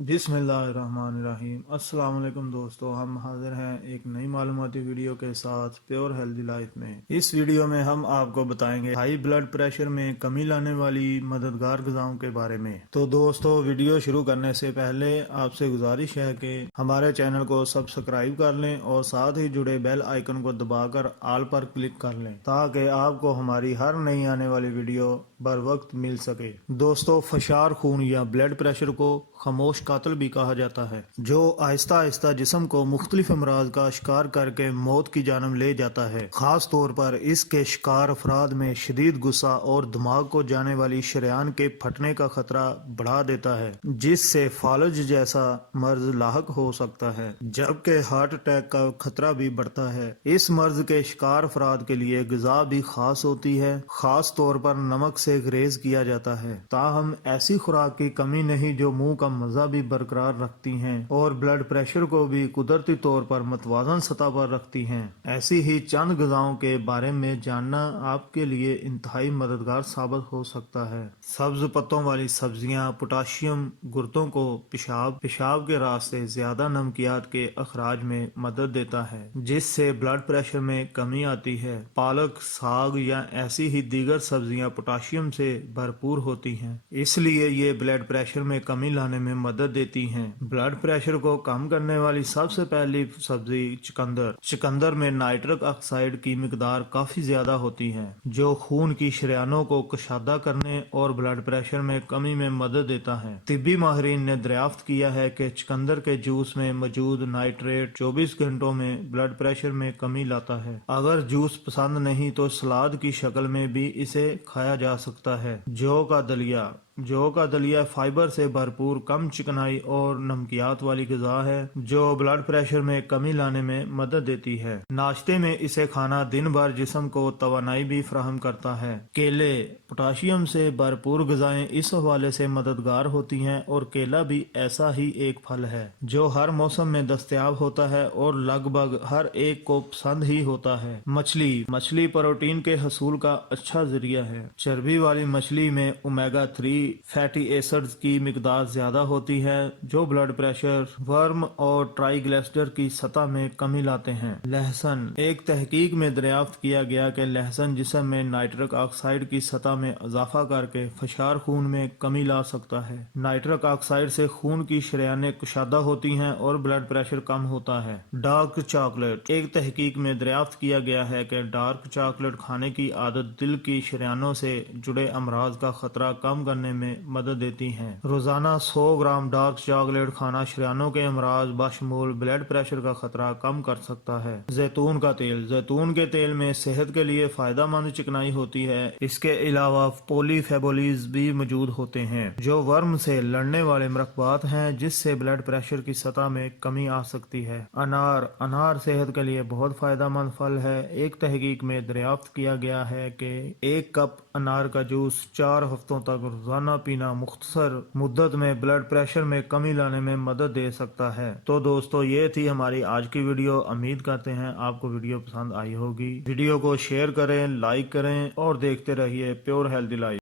बिस्मिल्लाहिर्रहमानिर्रहीम। अस्सलाम वालेकुम दोस्तों, हम हाजिर हैं एक नई मालूमाती वीडियो के साथ प्योर हेल्दी लाइफ में। इस वीडियो में हम आपको बताएंगे हाई ब्लड प्रेशर में कमी लाने वाली मददगार ग़िज़ाओं के बारे में। तो दोस्तों, वीडियो शुरू करने से पहले आपसे गुजारिश है कि हमारे चैनल को सब्सक्राइब कर लें और साथ ही जुड़े बेल आइकन को दबाकर ऑल पर क्लिक कर लें ताकि आपको हमारी हर नई आने वाली वीडियो बर वक्त मिल सके। दोस्तों, फशार खून या ब्लड प्रेशर को खामोश कातिल भी कहा जाता है, जो आहिस्ता आहिस्ता जिस्म को मुख्तलिफ अमराज का शिकार करके मौत की जानब ले जाता है। खास तौर पर इसके शिकार अफराद में शदीद गुस्सा और दिमाग को जाने वाली शरेयान के फटने का खतरा बढ़ा देता है, जिससे फालज जैसा मर्ज लाहक हो सकता है, जबकि हार्ट अटैक का खतरा भी बढ़ता है। इस मर्ज के शिकार अफराद के लिए ग़िज़ा भी खास होती है, खास तौर पर नमक से गुरेज किया जाता है। ताहम ऐसी खुराक की कमी नहीं जो मुंह का मजा भी बरकरार रखती हैं और ब्लड प्रेशर को भी कुदरती तौर पर मतवाजन सतह पर रखती हैं। ऐसी ही चंद ग़िज़ाओं के बारे में जानना आपके लिए इंतहाई मददगार साबित हो सकता है। सब्ज पत्तों वाली सब्जियां पोटाशियम गुर्दों को पेशाब के रास्ते ज्यादा नमकियात के अखराज में मदद देता है, जिससे ब्लड प्रेशर में कमी आती है। पालक, साग या ऐसी ही दीगर सब्जियां पोटाशियम से भरपूर होती हैं, इसलिए ये ब्लड प्रेशर में कमी लाने में मदद देती हैं। ब्लड प्रेशर को कम करने वाली सबसे पहली सब्जी चुकंदर में नाइट्रिक ऑक्साइड की मिकदार काफी ज्यादा होती है, जो खून की शरेयानों को कुशादा करने और ब्लड प्रेशर में कमी में मदद देता है। तिब्बी माहिरीन ने दरियाफ्त किया है कि चुकंदर के जूस में मौजूद नाइट्रेट 24 घंटों में ब्लड प्रेशर में कमी लाता है। अगर जूस पसंद नहीं तो सलाद की शक्ल में भी इसे खाया जा सकता है। जौ का दलिया फाइबर से भरपूर, कम चिकनाई और नमकियात वाली ग़िज़ा है, जो ब्लड प्रेशर में कमी लाने में मदद देती है। नाश्ते में इसे खाना दिन भर जिस्म को तवानाई भी फराहम करता है। केले पोटाशियम से भरपूर ग़िज़ाएं इस हवाले से मददगार होती हैं और केला भी ऐसा ही एक फल है जो हर मौसम में दस्तयाब होता है और लगभग हर एक को पसंद ही होता है। मछली प्रोटीन के हसूल का अच्छा जरिया है। चर्बी वाली मछली में ओमेगा 3 फैटी एसिड्स की मिकदार ज्यादा होती है, जो ब्लड प्रेशर, वर्म और ट्राइग्लिसराइड की सतह में कमी लाते हैं। लहसुन एक तहकीक में दरियाफ्त किया गया कि लहसुन जिस्म में नाइट्रिक ऑक्साइड की सतह में इजाफा करके फशार खून में कमी ला सकता है। नाइट्रिक ऑक्साइड से खून की शरेयानें कुशादा होती हैं और ब्लड प्रेशर कम होता है। डार्क चॉकलेट एक तहकीक में दरियाफ्त किया गया है कि डार्क चॉकलेट खाने की आदत दिल की शरेयानों से जुड़े अमराज का खतरा कम करने में मदद देती हैं। रोजाना 100 ग्राम डार्क चॉकलेट खाना शरेयानों के अमराज बशमूल ब्लड प्रेशर का खतरा कम कर सकता है। जैतून के तेल में सेहत के लिए फायदा मंद चिकनाई होती है। इसके अलावा पॉलीफेनोल्स भी मौजूद होते हैं, जो वर्म से लड़ने वाले मरकबात हैं, जिससे ब्लड प्रेशर की सतह में कमी आ सकती है। अनार सेहत के लिए बहुत फायदा मंद फल है। एक तहकीक में दरियाफ्त किया गया है कि 1 कप अनार का जूस 4 हफ्तों तक रोजाना पीना मुख्तसर मुद्दत में ब्लड प्रेशर में कमी लाने में मदद दे सकता है। तो दोस्तों, ये थी हमारी आज की वीडियो। उम्मीद करते हैं आपको वीडियो पसंद आई होगी। वीडियो को शेयर करें, लाइक करें और देखते रहिए प्योर हेल्दी लाइफ।